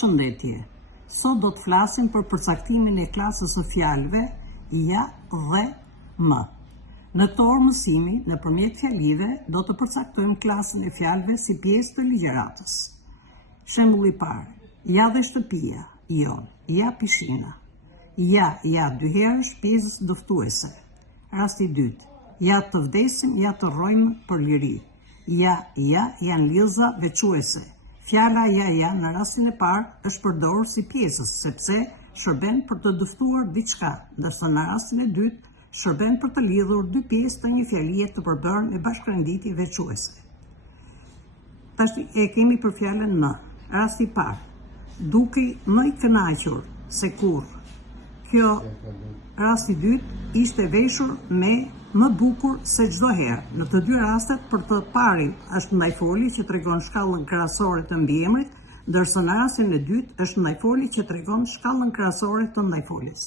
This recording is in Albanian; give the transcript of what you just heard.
Përshëndetje. Sot do të flasim për përcaktimin e klasës së fjalëve ja dhe më. Në këtë orë mësimi, nëpërmjet fjalive, do të përcaktojmë klasën e fjalëve si pjesë të ligjëratës. Shembulli i parë: ja dhe shtëpia, jon, ja pishina. Ja dy herë shtëpisë dëftuese. Rasti i dytë: ja të vdesim, ja të rrojmë për liri. Ja janë lidhza veçuese. Fjala ja në rastin e parë është përdorur si pjesës, sepse shërben për të dëftuar diçka, ndërsa në rastin e dytë shërben për të lidhur dy pjesë të një fjalie të përbërë me bashkërënditje veçuese. Tash e kemi për fjalën më. Rasti i parë: dukej më i kënaqur se kurrë. Kjo rasti i dytë ishte veshur me më bukur se çdo herë. Në të dy rastet, për të parin është ndajfoli që tregon shkallën krahasore të mbiemrit, ndërsa në rastin e dytë është ndajfoli që tregon shkallën krahasore të ndajfolis.